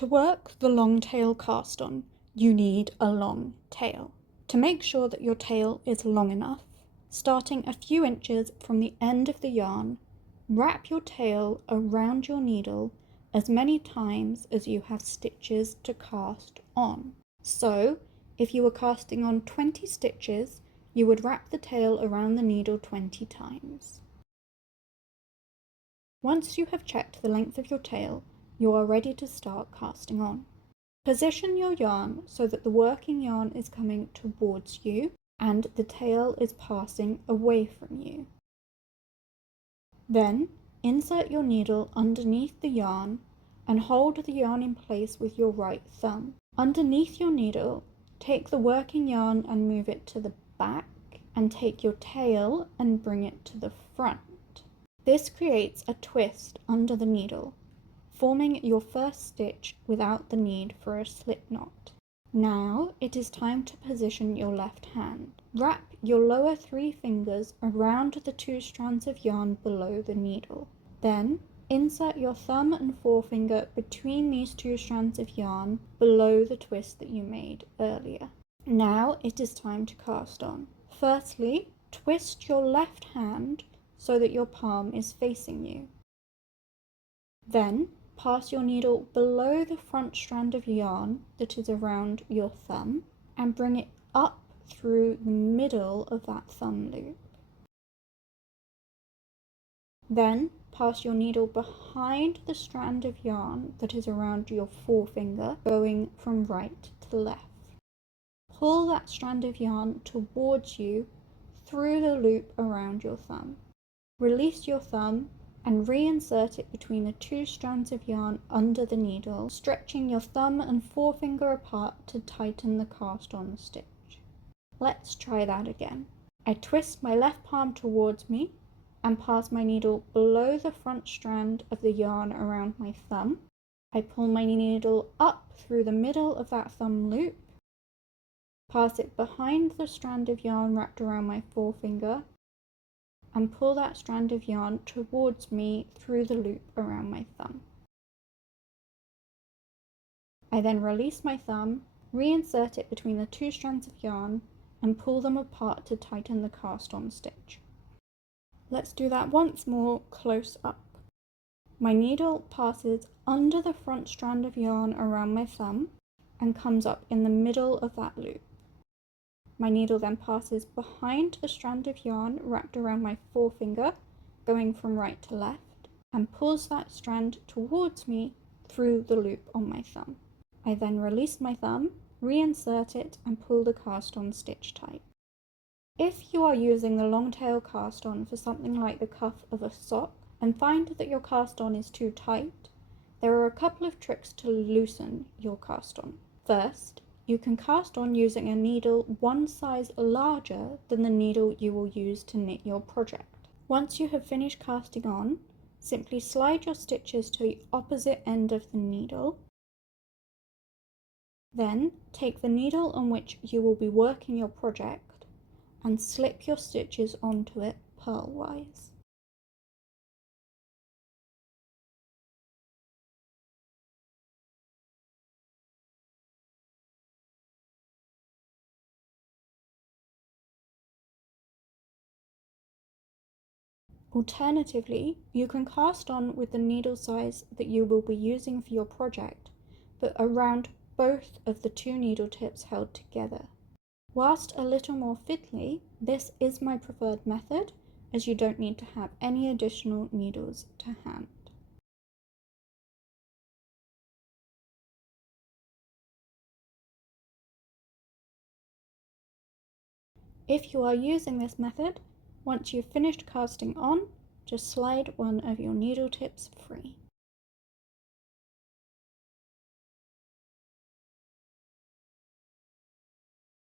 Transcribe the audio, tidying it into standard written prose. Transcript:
To work the long tail cast on, you need a long tail. To make sure that your tail is long enough, starting a few inches from the end of the yarn, wrap your tail around your needle as many times as you have stitches to cast on. So, if you were casting on 20 stitches, you would wrap the tail around the needle 20 times. Once you have checked the length of your tail, you are ready to start casting on. Position your yarn so that the working yarn is coming towards you and the tail is passing away from you. Then, insert your needle underneath the yarn and hold the yarn in place with your right thumb. Underneath your needle, take the working yarn and move it to the back, and take your tail and bring it to the front. This creates a twist under the needle, forming your first stitch without the need for a slip knot. Now it is time to position your left hand. Wrap your lower 3 fingers around the 2 strands of yarn below the needle. Then insert your thumb and forefinger between these 2 strands of yarn below the twist that you made earlier. Now it is time to cast on. Firstly, twist your left hand so that your palm is facing you. Then pass your needle below the front strand of yarn that is around your thumb and bring it up through the middle of that thumb loop. Then pass your needle behind the strand of yarn that is around your forefinger, going from right to left. Pull that strand of yarn towards you through the loop around your thumb. Release your thumb and reinsert it between the 2 strands of yarn under the needle, stretching your thumb and forefinger apart to tighten the cast on stitch. Let's try that again. I twist my left palm towards me and pass my needle below the front strand of the yarn around my thumb. I pull my needle up through the middle of that thumb loop, pass it behind the strand of yarn wrapped around my forefinger, and pull that strand of yarn towards me through the loop around my thumb. I then release my thumb, reinsert it between the 2 strands of yarn, and pull them apart to tighten the cast on stitch. Let's do that once more close up. My needle passes under the front strand of yarn around my thumb and comes up in the middle of that loop. My needle then passes behind the strand of yarn wrapped around my forefinger, going from right to left, and pulls that strand towards me through the loop on my thumb. I then release my thumb, reinsert it, and pull the cast on stitch tight. If you are using the long tail cast on for something like the cuff of a sock and find that your cast on is too tight, there are a couple of tricks to loosen your cast on. First, you can cast on using a needle 1 size larger than the needle you will use to knit your project. Once you have finished casting on, simply slide your stitches to the opposite end of the needle. Then take the needle on which you will be working your project and slip your stitches onto it purlwise. Alternatively, you can cast on with the needle size that you will be using for your project, but around both of the 2 needle tips held together. Whilst a little more fiddly, this is my preferred method, as you don't need to have any additional needles to hand. If you are using this method, once you've finished casting on, just slide one of your needle tips free.